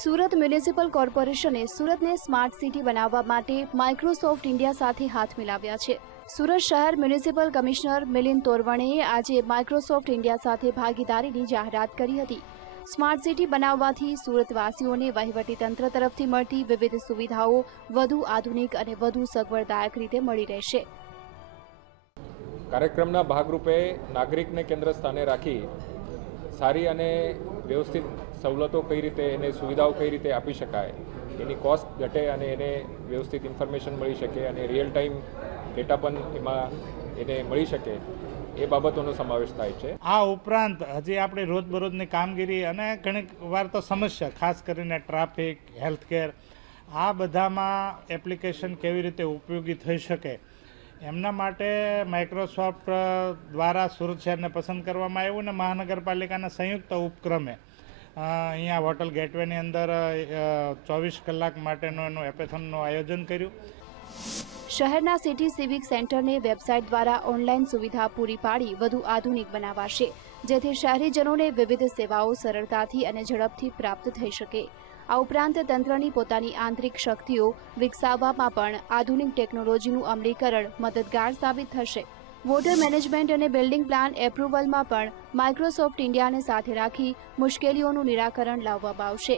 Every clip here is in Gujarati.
સુરત મ્યુનિસિપલ કોર્પોરેશને સુરતને સ્માર્ટ સિટી બનાવવા માટે માઇક્રોસોફ્ટ ઇન્ડિયા સાથે હાથ મિલાવ્યા છે. સુરત શહેર મ્યુનિસિપલ કમિશનર મિલિંદ તોરવણેએ આજે માઇક્રોસોફ્ટ ઇન્ડિયા સાથે ભાગીદારીની જાહેરાત કરી હતી. સ્માર્ટ સિટી બનાવવાથી સુરતવાસીઓને વહીવટીતંત્ર તરફથી મળતી વિવિધ સુવિધાઓ વધુ આધુનિક અને વધુ સગવડદાયક રીતે મળી રહેશે. કાર્યક્રમના ભાગરૂપે નાગરિકને કેન્દ્ર સ્થાને રાખી સારી અને વ્યવસ્થિત સવલતો કઈ રીતે, એને સુવિધાઓ કઈ રીતે આપી શકાય, એની કોસ્ટ ઘટે અને એને વ્યવસ્થિત ઇન્ફોર્મેશન મળી શકે અને રિયલ ટાઈમ ડેટા પણ એમાં એને મળી શકે, એ બાબતોનો સમાવેશ થાય છે. આ ઉપરાંત હજી આપણે રોજબરોજની કામગીરી અને ઘણી વાર તો સમસ્યા, ખાસ કરીને ટ્રાફિક હેલ્થકેર આ બધામાં એપ્લિકેશન કેવી રીતે ઉપયોગી થઈ શકે, એમના માટે માઇક્રોસોફ્ટ દ્વારા સુરત શહેરને પસંદ કરવામાં આવ્યું અને મહાનગરપાલિકાના સંયુક્ત ઉપક્રમે. અહીંયા હોટલ ગેટવેની અંદર ચોવીસ કલાક માટેનું એનું એપેથોનનું આયોજન કર્યું. શહેરના સિટી સિવિક સેન્ટરને વેબસાઇટ દ્વારા ઓનલાઈન સુવિધા પૂરી પાડી વધુ આધુનિક બનાવાશે, જેથી શહેરીજનોને વિવિધ સેવાઓ સરળતાથી અને ઝડપથી પ્રાપ્ત થઈ શકે. આ ઉપરાંત તંત્રની પોતાની આંતરિક શક્તિઓ વિકસાવવામાં પણ આધુનિક ટેકનોલોજીનું અમલીકરણ મદદગાર સાબિત થશે. વોટર મેનેજમેન્ટ અને બિલ્ડિંગ પ્લાન એપ્રુવલમાં પણ માઇક્રોસોફ્ટ ઇન્ડિયાને સાથે રાખી મુશ્કેલીઓનું નિરાકરણ લાવવામાં આવશે.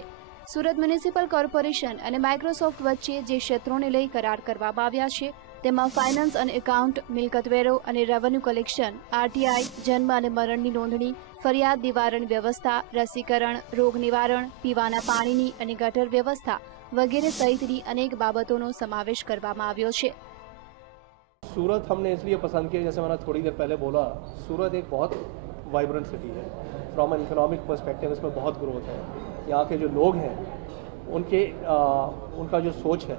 સુરત મ્યુનિસિપલ કોર્પોરેશન અને માઇક્રોસોફ્ટ વચ્ચે જે ક્ષેત્રોને લઈ કરાર કરવામાં આવ્યા છે, તેમાં ફાઇનાન્સ અને એકાઉન્ટ, મિલકતવેરો અને રેવન્યુ કલેક્શન, આરટીઆઈ, જન્મ અને મરણની નોંધણી, ફરિયાદ નિવારણ વ્યવસ્થા, રસીકરણ, રોગ નિવારણ, પીવાના પાણીની અને ગટર વ્યવસ્થા વગેરે સહિતની અનેક બાબતોનો સમાવેશ કરવામાં આવ્યો છે. सूरत हमने इसलिए पसंद किया जैसे मैंने थोड़ी देर पहले बोला सूरत एक बहुत वाइब्रेंट सिटी है फ्रॉम एन इकोनॉमिक पर्सपेक्टिव इसमें बहुत ग्रोथ है यहाँ के जो लोग हैं उनके आ, उनका जो सोच है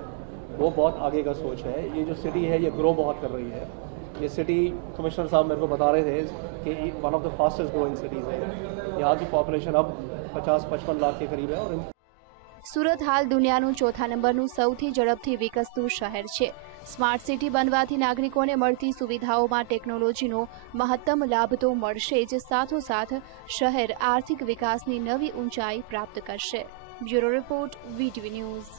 वो बहुत आगे का सोच है ये जो सिटी है ये ग्रो बहुत कर रही है ये सिटी कमिश्नर साहब मेरे को बता रहे थे कि one of the fastest growing cities है यहाँ की पॉपुलेशन अब 50-55 लाख के करीब है और સુરત હાલ દુનિયાનું ચોથા નંબરનું સૌથી ઝડપથી વિકસતું શહેર છે સ્માર્ટ સિટી બનવાથી નાગરિકોને મળતી સુવિધાઓમાં ટેકનોલોજીનો મહત્તમ લાભ તો મળશે જ, સાથોસાથ શહેર આર્થિક વિકાસની નવી ઊંચાઈ પ્રાપ્ત કરશે. Bureau report, VTV news.